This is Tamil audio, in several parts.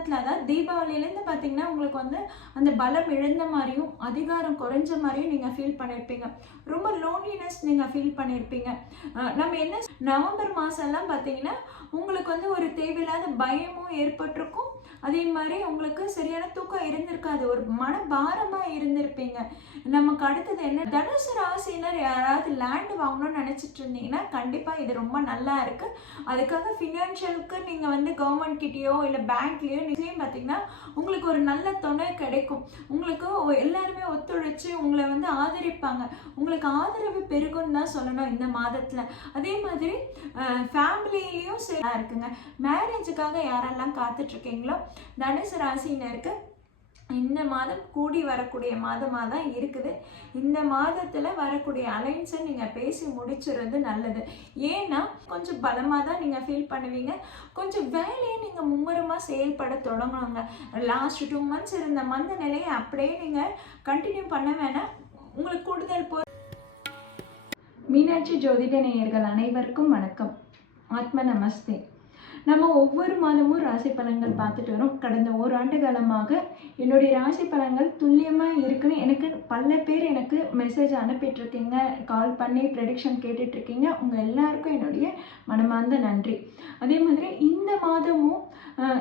காலத்தில் அதாவது தீபாவளியிலேருந்து பார்த்தீங்கன்னா உங்களுக்கு வந்து அந்த பலம் இழந்த மாதிரியும் அதிகாரம் குறைஞ்ச மாதிரியும் நீங்கள் ஃபீல் பண்ணியிருப்பீங்க ரொம்ப லோன்லினஸ் நீங்கள் ஃபீல் பண்ணியிருப்பீங்க நம்ம என்ன நவம்பர் மாதம்லாம் பார்த்தீங்கன்னா உங்களுக்கு வந்து ஒரு தேவையில்லாத பயமும் ஏற்பட்டிருக்கும். அதே மாதிரி உங்களுக்கு சரியான தூக்கம் இருந்திருக்காது. ஒரு மன பாரமாக இருந்திருப்பீங்க. நமக்கு அடுத்தது என்ன? தனுசு ராசினர் யாராவது லேண்ட் வாங்கணும்னு நினச்சிட்டு இருந்தீங்கன்னா கண்டிப்பாக இது ரொம்ப நல்லா இருக்குது அதுக்காக ஃபினான்ஷியலுக்கு நீங்கள் வந்து கவர்மெண்ட் கிட்டேயோ இல்லை பேங்க்லேயோ நிச்சயம் பார்த்தீங்கன்னா உங்களுக்கு ஒரு நல்ல துணை கிடைக்கும். உங்களுக்கு எல்லாருமே ஒத்துழைச்சு உங்களை வந்து ஆதரிப்பாங்க. உங்களுக்கு ஆதரவு பெருகும்னு தான் சொல்லணும் இந்த மாதத்தில். அதே மாதிரி ஃபேமிலியிலையும் சரியாக இருக்குங்க. மேரேஜுக்காக யாரெல்லாம் காத்துட்ருக்கீங்களோ தனுசு ராசினருக்கு இந்த மாதம் கூடி வரக்கூடிய மாதமாக தான் இருக்குது. இந்த மாதத்தில் வரக்கூடிய அலைன்ஸை நீங்கள் பேசி முடிச்சுறது நல்லது. ஏன்னா கொஞ்சம் பலமாக தான் நீங்கள் ஃபீல் பண்ணுவீங்க. கொஞ்சம் வேலையை நீங்கள் மும்முரமாக செயல்பட தொடங்குவாங்க லாஸ்ட் டூ மந்த்ஸ் இருந்த மந்த நிலையை அப்படியே நீங்கள் கண்டினியூ பண்ண வேணாம். உங்களுக்கு கூடுதல் போ மீனாட்சி ஜோதிட நேயர்கள் அனைவருக்கும் வணக்கம். ஆத்ம நமஸ்தே. நம்ம ஒவ்வொரு மாதமும் ராசி பலன்கள் பார்த்துட்டு வரோம். கடந்த ஒரு ஆண்டு காலமாக என்னுடைய ராசி பலன்கள் துல்லியமாக இருக்குன்னு எனக்கு பல பேர் எனக்கு மெசேஜ் அனுப்பிட்டு இருக்கீங்க கால் பண்ணி ப்ரெடிக்ஷன் கேட்டுட்ருக்கீங்க உங்கள் எல்லாருக்கும் என்னுடைய மனமார்ந்த நன்றி. அதே மாதிரி இந்த மாதமும்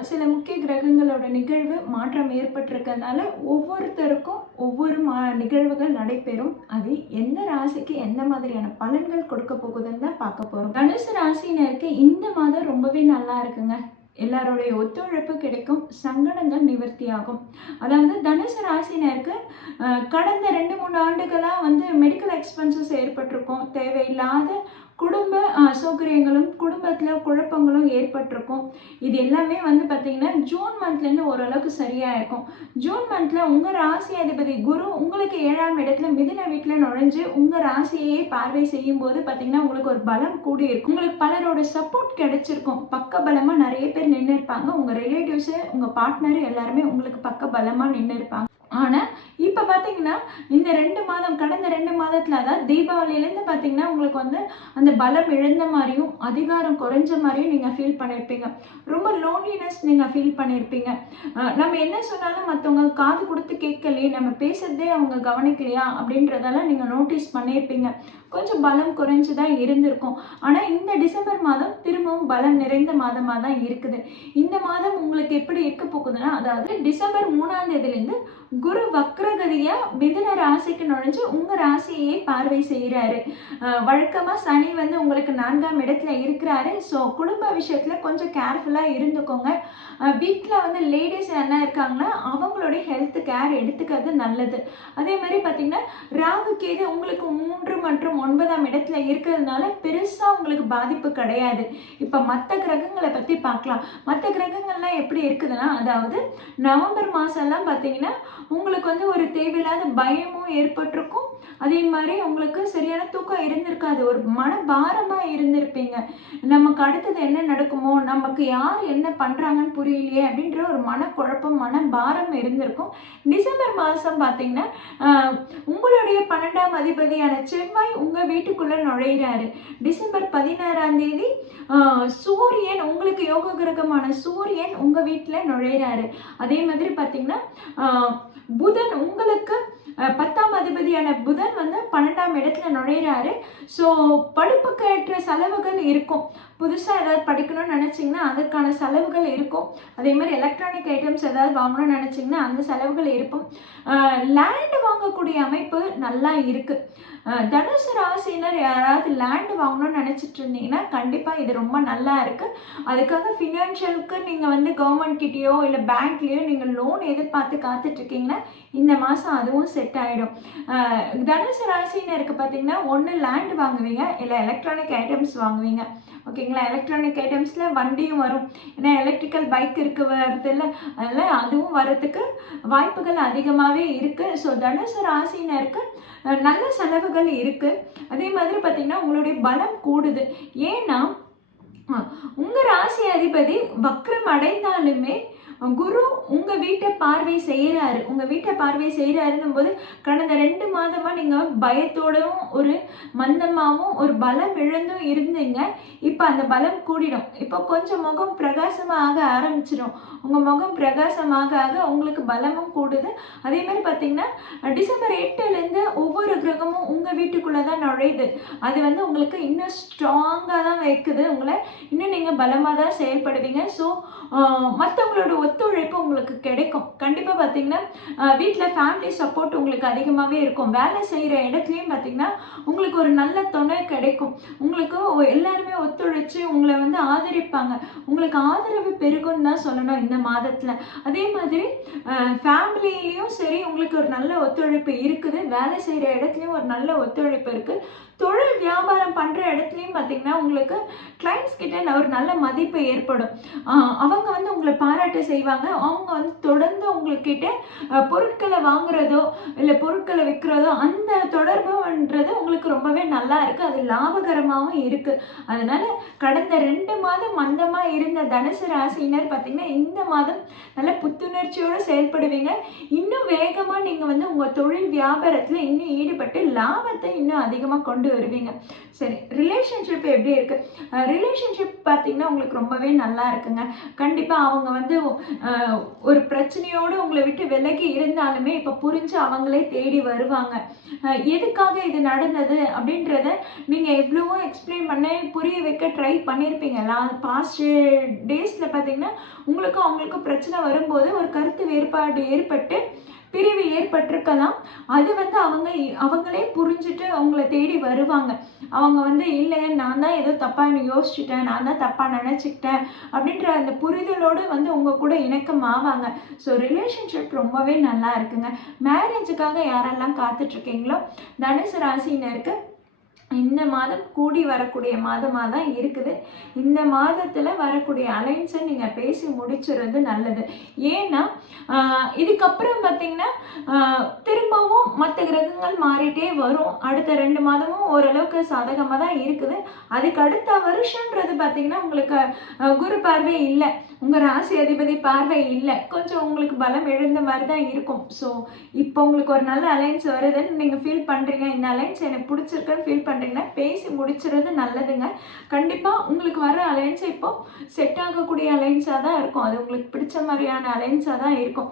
சில முக்கிய கிரகங்களோட நிகழ்வு மாற்றம் ஏற்பட்டிருக்கறனால ஒவ்வொருத்தருக்கும் ஒவ்வொரு மா நிகழ்வுகள் நடைபெறும். அது எந்த ராசிக்கு எந்த மாதிரியான பலன்கள் கொடுக்க போகுதுன்னு தான் பார்க்க போகிறோம் தனுசு ராசினருக்கு இந்த மாதம் ரொம்பவே நல்லா இருக்குங்க. எல்லாருடைய ஒத்துழைப்பு கிடைக்கும் சங்கடங்கள் நிவர்த்தியாகும். அதாவது தனுசு ராசினருக்கு கடந்த ரெண்டு மூணு ஆண்டுகளாக வந்து மெடிக்கல் எக்ஸ்பென்சஸ் ஏற்பட்டிருக்கும். தேவையில்லாத குடும்ப அசௌகரியங்களும் சௌகரியங்களும் குடும்பத்தில் குழப்பங்களும் ஏற்பட்டிருக்கும். இது எல்லாமே வந்து பார்த்தீங்கன்னா ஜூன் மந்த்லேருந்து ஓரளவுக்கு சரியாக இருக்கும். ஜூன் மந்தில் உங்கள் ராசி அதிபதி குரு உங்களுக்கு ஏழாம் இடத்துல மிதின வீட்டில் நுழைஞ்சு உங்கள் ராசியையே பார்வை செய்யும் போது பார்த்தீங்கன்னா உங்களுக்கு ஒரு பலம் கூடி இருக்கும் உங்களுக்கு பலரோட சப்போர்ட் கிடைச்சிருக்கும். பக்க பலமாக நிறைய பேர் நின்று இருப்பாங்க உங்கள் ரிலேட்டிவ்ஸு உங்கள் பார்ட்னர் எல்லாருமே உங்களுக்கு பக்க பலமாக நின்று இருப்பாங்க ஆனால் இப்போ பார்த்தீங்கன்னா இந்த ரெண்டு மாதம் கடந்த ரெண்டு மாதத்தில் அதாவது தீபாவளியிலேருந்து பார்த்தீங்கன்னா உங்களுக்கு வந்து அந்த பலம் இழந்த மாதிரியும் அதிகாரம் குறைஞ்ச மாதிரியும் நீங்கள் ஃபீல் பண்ணியிருப்பீங்க ரொம்ப லோன்லினஸ் நீங்கள் ஃபீல் பண்ணியிருப்பீங்க நம்ம என்ன சொன்னாலும் மற்றவங்க காது கொடுத்து கேட்கலையே நம்ம பேசுறதே அவங்க கவனிக்கலையா அப்படின்றதெல்லாம் நீங்கள் நோட்டீஸ் பண்ணியிருப்பீங்க கொஞ்சம் பலம் குறைஞ்சு தான் இருந்திருக்கும். ஆனால் இந்த டிசம்பர் மாதம் திரும்பவும் பலம் நிறைந்த மாதமாக தான் இருக்குது. இந்த மாதம் உங்களுக்கு எப்படி இருக்க போகுதுன்னா அதாவது டிசம்பர் மூணாம் தேதியிலேருந்து குரு வக்ரகதியா மிதுன ராசிக்கு நுழைஞ்சு உங்க ராசியை பார்வை செய்கிறாரு வழக்கமா சனி வந்து உங்களுக்கு நான்காம் இடத்துல இருக்கிறாரு. ஸோ குடும்ப விஷயத்துல கொஞ்சம் கேர்ஃபுல்லா இருந்துக்கோங்க. வீட்டில் வந்து லேடிஸ் என்ன இருக்காங்கன்னா அவங்களுடைய ஹெல்த் கேர் எடுத்துக்கிறது நல்லது. அதே மாதிரி பார்த்தீங்கன்னா ராகு கேது உங்களுக்கு மூன்று மற்றும் ஒன்பதாம் இடத்துல இருக்கிறதுனால பெருசாக உங்களுக்கு பாதிப்பு கிடையாது. இப்போ மற்ற கிரகங்களை பற்றி பார்க்கலாம். மற்ற கிரகங்கள்லாம் எப்படி இருக்குதுன்னா அதாவது நவம்பர் மாதம்லாம் பார்த்தீங்கன்னா உங்களுக்கு வந்து ஒரு தேவையில்லாத பயமும் ஏற்பட்டிருக்கும். அதே மாதிரி உங்களுக்கு சரியான தூக்கம் இருந்திருக்காது. ஒரு மன பாரமாக இருந்திருப்பீங்க. நமக்கு அடுத்தது என்ன நடக்குமோ நமக்கு யார் என்ன பண்ணுறாங்கன்னு புரியலையே அப்படின்ற ஒரு மனக்குழப்பம் மன பாரம் இருந்திருக்கும். டிசம்பர் மாதம் பார்த்தீங்கன்னா உங்களுடைய பன்னெண்டாம் அதிபதியான செவ்வாய் உங்கள் வீட்டுக்குள்ளே நுழையிறாரு. டிசம்பர் பதினாறாம் தேதி சூரியன் உங்களுக்கு யோக கிரகமான சூரியன் உங்கள் வீட்டில் நுழையிறாரு. அதே மாதிரி பார்த்தீங்கன்னா புதன் உங்களுக்கு பத்தாம் அதிபதியான புதன் வந்து பன்னெண்டாம் இடத்துல நுழையிறாரு. ஸோ படிப்புக்கு ஏற்ற செலவுகள் இருக்கும். புதுசாக ஏதாவது படிக்கணும்னு நினச்சிங்கன்னா அதற்கான செலவுகள் இருக்கும். அதே மாதிரி எலக்ட்ரானிக் ஐட்டம்ஸ் ஏதாவது வாங்கணும்னு நினச்சிங்கன்னா அந்த செலவுகள் இருக்கும். லேண்ட் வாங்கக்கூடிய அமைப்பு நல்லா இருக்குது தனுசு ராசினர் யாராவது லேண்ட் வாங்கணும்னு நினச்சிட்டு இருந்தீங்கன்னா கண்டிப்பாக இது ரொம்ப நல்லா இருக்குது அதுக்காக ஃபினான்ஷியலுக்கு நீங்கள் வந்து கவர்மெண்ட் கிட்டேயோ இல்லை பேங்க்லேயோ நீங்கள் லோன் எதிர்பார்த்து காத்துட்ருக்கீங்கன்னா இந்த மாதம் அதுவும் செட் ஆகிடும் தனுசு ராசினருக்கு பார்த்தீங்கன்னா ஒன்று லேண்ட் வாங்குவீங்க இல்லை எலக்ட்ரானிக் ஐட்டம்ஸ் வாங்குவீங்க. ஓகேங்களா எலக்ட்ரானிக் ஐட்டம்ஸில் வண்டியும் வரும். ஏன்னா எலக்ட்ரிக்கல் பைக் இருக்கு வருதுல்ல அதனால் அதுவும் வரதுக்கு வாய்ப்புகள் அதிகமாகவே இருக்குது ஸோ தனுசு ராசினருக்கு நல்ல செலவுகள் இருக்குது அதே மாதிரி பார்த்திங்கன்னா உங்களுடைய பலம் கூடுது. ஏன்னா உங்கள் ராசி அதிபதி வக்ரம் அடைந்தாலுமே குரு உங்க வீட்டை பார்வை செய்யறாரு உங்க வீட்டை பார்வை செய்யறாருன்னும் போது கடந்த ரெண்டு மாதமா நீங்க பயத்தோடவும் ஒரு மந்தமாவும் ஒரு பலம் இழந்தும் இருந்தீங்க. இப்போ அந்த பலம் கூடிடும். இப்போ கொஞ்சம் முகம் பிரகாசமாக ஆக ஆரம்பிச்சிடும் உங்கள் முகம் பிரகாசமாக ஆக உங்களுக்கு பலமும் கூடுது. அதே மாதிரி பார்த்தீங்கன்னா டிசம்பர் எட்டுலேருந்து ஒவ்வொரு கிரகமும் உங்கள் வீட்டுக்குள்ளே தான் நுழையுது. அது வந்து உங்களுக்கு இன்னும் ஸ்ட்ராங்காக தான் வைக்குது. உங்களை இன்னும் நீங்கள் பலமாக தான் செயல்படுவீங்க. ஸோ மற்றவங்களோட ஒத்துழைப்பு உங்களுக்கு கிடைக்கும். கண்டிப்பாக பார்த்தீங்கன்னா வீட்டில் ஃபேமிலி சப்போர்ட் உங்களுக்கு அதிகமாகவே இருக்கும். வேலை செய்கிற இடத்துலையும் பார்த்தீங்கன்னா உங்களுக்கு ஒரு நல்ல துணை கிடைக்கும். உங்களுக்கு எல்லாருமே ஒத்துழைச்சு உங்களை வந்து ஆதரிப்பாங்க. உங்களுக்கு ஆதரவு பெருகும்னு தான் சொல்லணும் இந்த மாதத்தில். அதே மாதிரி ஃபேமிலியிலையும் சரி உங்களுக்கு ஒரு நல்ல ஒத்துழைப்பு இருக்குது. வேலை செய்கிற இடத்துலையும் ஒரு நல்ல ஒத்துழைப்பு இருக்குது தொழில் வியாபாரம் பண்ணுற இடத்துலையும் பார்த்தீங்கன்னா உங்களுக்கு கிளைண்ட்ஸ் கிட்ட ஒரு நல்ல மதிப்பு ஏற்படும். அவங்க வந்து உங்களை பாராட்டு செய்வாங்க. அவங்க வந்து தொடர்ந்து உங்களுக்கு அஹ், பொருட்களை வாங்குறதோ இல்லை பொருட்களை விற்கிறதோ அந்த தொடர்புன்றது உங்களுக்கு ரொம்பவே நல்லா இருக்குது அது லாபகரமாகவும் இருக்குது அதனால் கடந்த ரெண்டு மாதம் மந்தமாக இருந்த தனுசு ராசியினர் பார்த்தீங்கன்னா இந்த மாதம் நல்ல புத்துணர்ச்சியோடு செயல்படுவீங்க. இன்னும் வேகமாக நீங்கள் வந்து உங்கள் தொழில் வியாபாரத்தில் இன்னும் ஈடுபட்டு லாபத்தை இன்னும் அதிகமாக கொண்டு வருவீங்க. சரி ரிலேஷன்ஷிப் எப்படி இருக்குது ரிலேஷன்ஷிப் பார்த்தீங்கன்னா உங்களுக்கு ரொம்பவே நல்லா இருக்குங்க. கண்டிப்பாக அவங்க வந்து ஒரு பிரச்சனையோடு உங்களை விட்டு விலகி இருந்தாலுமே இப்போ புரிஞ்சு அவங்களே தேடி வருவாங்க. எதுக்காக இது நடந்தது அப்படின்றத நீங்கள் எவ்வளவோ எக்ஸ்பிளைன் பண்ண புரிய வைக்க ட்ரை பண்ணியிருப்பீங்க லா பாஸ்ட் டேஸில் பார்த்தீங்கன்னா உங்களுக்கும் அவங்களுக்கும் பிரச்சனை வரும்போது ஒரு கருத்து வேறுபாடு ஏற்பட்டு பிரிவு ஏற்பட்டிருக்கலாம். அது வந்து அவங்க அவங்களே புரிஞ்சுட்டு அவங்கள தேடி வருவாங்க. அவங்க வந்து இல்லை நான் தான் ஏதோ தப்பாக யோசிச்சுட்டேன். நான் தான் தப்பாக நினச்சிக்கிட்டேன். அப்படின்ற அந்த புரிதலோடு வந்து உங்கள் கூட இணக்கம் ஆவாங்க. ஸோ ரிலேஷன்ஷிப் ரொம்பவே நல்லா இருக்குங்க. மேரேஜுக்காக யாரெல்லாம் காத்துட்ருக்கீங்களோ தனுசு ராசினருக்கு இந்த மாதம் கூடி வரக்கூடிய மாதமாக தான் இருக்குது. இந்த மாதத்தில் வரக்கூடிய அலைன்ஸை நீங்கள் பேசி முடிச்சுறது நல்லது. ஏன்னா இதுக்கப்புறம் பார்த்தீங்கன்னா திரும்பவும் மற்ற கிரகங்கள் மாறிட்டே வரும். அடுத்த ரெண்டு மாதமும் ஓரளவுக்கு சாதகமாக தான் இருக்குது. அதுக்கு அடுத்த வருஷன்றது பார்த்தீங்கன்னா உங்களுக்கு குரு பார்வை இல்லை. உங்கள் ராசி அதிபதி பார்வை இல்லை. கொஞ்சம் உங்களுக்கு பலம் எழுந்த மாதிரி தான் இருக்கும். ஸோ இப்போ உங்களுக்கு ஒரு நல்ல அலைன்ஸ் வருதுன்னு நீங்கள் ஃபீல் பண்ணுறீங்க இந்த அலைன்ஸ் எனக்கு பிடிச்சிருக்குன்னு ஃபீல் பண்ணுறீங்கன்னா பேசி முடிச்சுறது நல்லதுங்க. கண்டிப்பாக உங்களுக்கு வர அலைன்ஸ் இப்போ செட் ஆகக்கூடிய அலைன்ஸாக தான் இருக்கும். அது உங்களுக்கு பிடிச்ச மாதிரியான அலைன்ஸாக தான் இருக்கும்.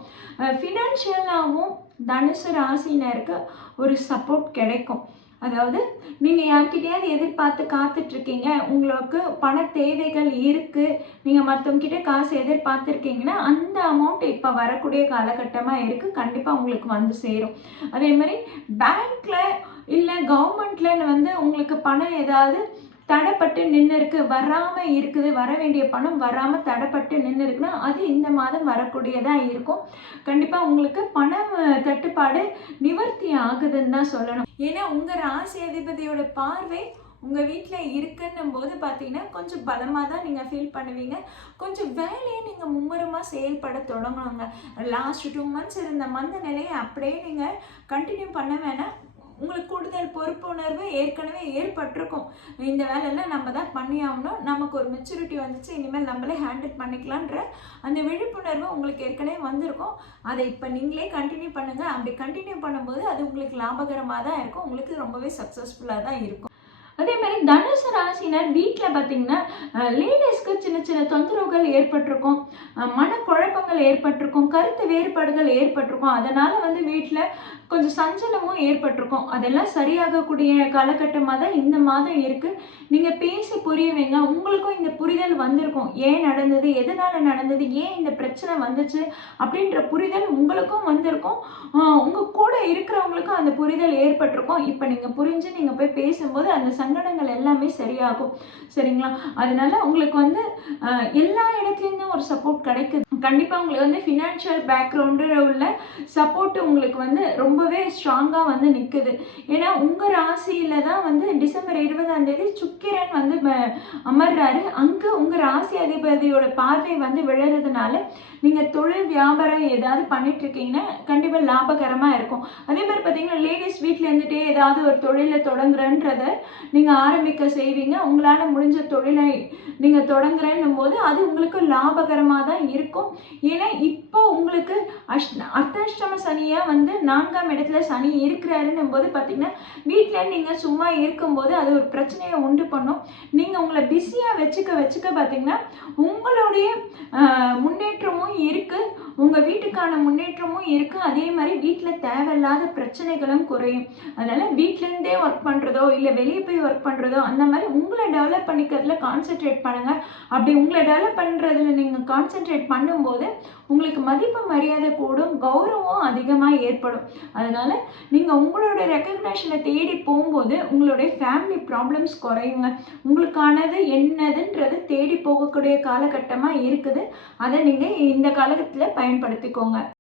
ஃபினான்ஷியலாகவும் தனுசு ராசினருக்கு ஒரு சப்போர்ட் கிடைக்கும். அதாவது நீங்கள் யார்கிட்டயாவது எதிர்பார்த்து காத்துட்ருக்கீங்க. உங்களுக்கு பண தேவைகள் இருக்குது நீங்கள் மற்றவங்கிட்ட காசு எதிர்பார்த்துருக்கீங்கன்னா அந்த அமௌண்ட் இப்போ வரக்கூடிய காலகட்டமாக இருக்குது கண்டிப்பாக உங்களுக்கு வந்து சேரும். அதே மாதிரி பேங்க்கில் இல்லை கவர்மெண்ட்லன்னு வந்து உங்களுக்கு பணம் ஏதாவது தடைப்பட்டு நின்று இருக்கு வராமல் இருக்குது வர வேண்டிய பணம் வராமல் தடைப்பட்டு நின்று இருக்குன்னா அது இந்த மாதம் வரக்கூடியதாக இருக்கும். கண்டிப்பாக உங்களுக்கு பணம் தட்டுப்பாடு நிவர்த்தி ஆகுதுன்னு தான் சொல்லணும். ஏன்னா உங்கள் ராசி அதிபதியோட பார்வை உங்கள் வீட்டில் இருக்குன்னும் போது பார்த்தீங்கன்னா கொஞ்சம் பலமாக தான் நீங்கள் ஃபீல் பண்ணுவீங்க. கொஞ்சம் வேலையை நீங்கள் மும்முரமாக செயல்பட தொடங்கணுங்க. லாஸ்ட் டூ மந்த்ஸ் இருந்த மந்த நிலையை அப்படியே நீங்கள் கண்டினியூ பண்ண வேணாம். உங்களுக்கு கூடுதல் பொறுப்புணர்வு ஏற்கனவே ஏற்பட்டிருக்கும். இந்த வேலையெல்லாம் நம்ம தான் பண்ணி ஆகணும் நமக்கு ஒரு மெச்சூரிட்டி வந்துச்சு இனிமேல் நம்மளே ஹேண்டில் பண்ணிக்கலான்ற அந்த விழிப்புணர்வு உங்களுக்கு ஏற்கனவே வந்திருக்கும். அதை இப்போ நீங்களே கண்டினியூ பண்ணுங்கள் அப்படி கண்டினியூ பண்ணும்போது அது உங்களுக்கு லாபகரமாக தான் இருக்கும். உங்களுக்கு ரொம்பவே சக்ஸஸ்ஃபுல்லாக தான் இருக்கும். அதே மாதிரி தனுசு ராசினர் வீட்டில் பார்த்தீங்கன்னா லேடிஸ்க்கு சின்ன சின்ன தொந்தரவுகள் ஏற்பட்டிருக்கும். மனக்குழப்பங்கள் ஏற்பட்டிருக்கும். கருத்து வேறுபாடுகள் ஏற்பட்டிருக்கும். அதனால் வந்து வீட்டில் கொஞ்சம் சஞ்சலமும் ஏற்பட்டிருக்கும். அதெல்லாம் சரியாகக்கூடிய காலகட்டமாக தான் இந்த மாதம் இருக்குது நீங்கள் பேசி புரிய வைங்க உங்களுக்கும் இந்த புரிதல் வந்திருக்கும். ஏன் நடந்தது? எதனால் நடந்தது? ஏன் இந்த பிரச்சனை வந்துச்சு? அப்படின்ற புரிதல் உங்களுக்கும் வந்திருக்கும். உங்கள் கூட இருக்கிறவங்களுக்கும் அந்த புரிதல் ஏற்பட்டிருக்கும். இப்போ நீங்கள் புரிஞ்சு நீங்கள் போய் பேசும்போது அந்த சங்கடங்கள் எல்லாமே சரியாகும். சரிங்களா? அதனால உங்களுக்கு வந்து எல்லா இடத்துலேருந்தும் ஒரு சப்போர்ட் கிடைக்குது. கண்டிப்பாக உங்களுக்கு வந்து ஃபினான்ஷியல் பேக்ரவுண்டில் உள்ள சப்போர்ட் உங்களுக்கு வந்து ரொம்பவே ஸ்ட்ராங்காக வந்து நிற்குது ஏன்னா உங்கள் ராசியில் தான் வந்து டிசம்பர் இருபதாம் தேதி சுக்கிரன் வந்து அமர்றாரு. அங்கே உங்கள் ராசி அதிபதியோட பார்வை வந்து விழறதுனால நீங்கள் தொழில் வியாபாரம் ஏதாவது பண்ணிட்டு இருக்கீங்கன்னா கண்டிப்பாக லாபகரமாக இருக்கும். அதே மாதிரி பார்த்தீங்கன்னா லேடிஸ் வீட்டில் இருந்துகிட்டே ஏதாவது ஒரு தொழிலை தொடங்குறன்றத நீங்கள் ஆரம்பிக்க செய்வீங்க. உங்களால் முடிஞ்ச தொழிலை நீங்கள் தொடங்குறேன்னும் போது அது உங்களுக்கு லாபகரமாக தான் இருக்கும். ஏன்னா இப்போ உங்களுக்கு அஷ் அர்த்தாஷ்டம சனியாக வந்து நான்காம் இடத்துல சனி இருக்கிறாருன்னும் போது பார்த்தீங்கன்னா வீட்டில் நீங்கள் சும்மா இருக்கும்போது அது ஒரு பிரச்சனையை உண்டு பண்ணும். நீங்கள் உங்களை பிஸியாக வச்சுக்க வச்சுக்க பார்த்தீங்கன்னா உங்களுடைய முன்னேற்றமும் இருக்குது உங்கள் வீட்டுக்கான முன்னேற்றமும் இருக்குது அதே மாதிரி வீட்டில் தேவையில்லாத பிரச்சனைகளும் குறையும். அதனால் வீட்டிலேருந்தே ஒர்க் பண்ணுறதோ இல்லை வெளியே போய் ஒர்க் பண்ணுறதோ அந்த மாதிரி உங்களை டெவலப் பண்ணிக்கிறதுல கான்சென்ட்ரேட் பண்ணுங்கள் அப்படி உங்களை டெவலப் பண்ணுறதுல நீங்கள் கான்சென்ட்ரேட் பண்ணும்போது உங்களுக்கு மதிப்பு மரியாதை கூடும் கௌரவம் அதிகமாக ஏற்படும். அதனால் நீங்கள் உங்களோட ரெக்கக்னேஷனை தேடி போகும்போது உங்களுடைய ஃபேமிலி ப்ராப்ளம்ஸ் குறையுங்க. உங்களுக்கானது என்னதுன்றது தேடி போகக்கூடிய காலகட்டமாக இருக்குது. அதை நீங்கள் இந்த காலகட்டத்தில் பயன்படுத்திக்கோங்க.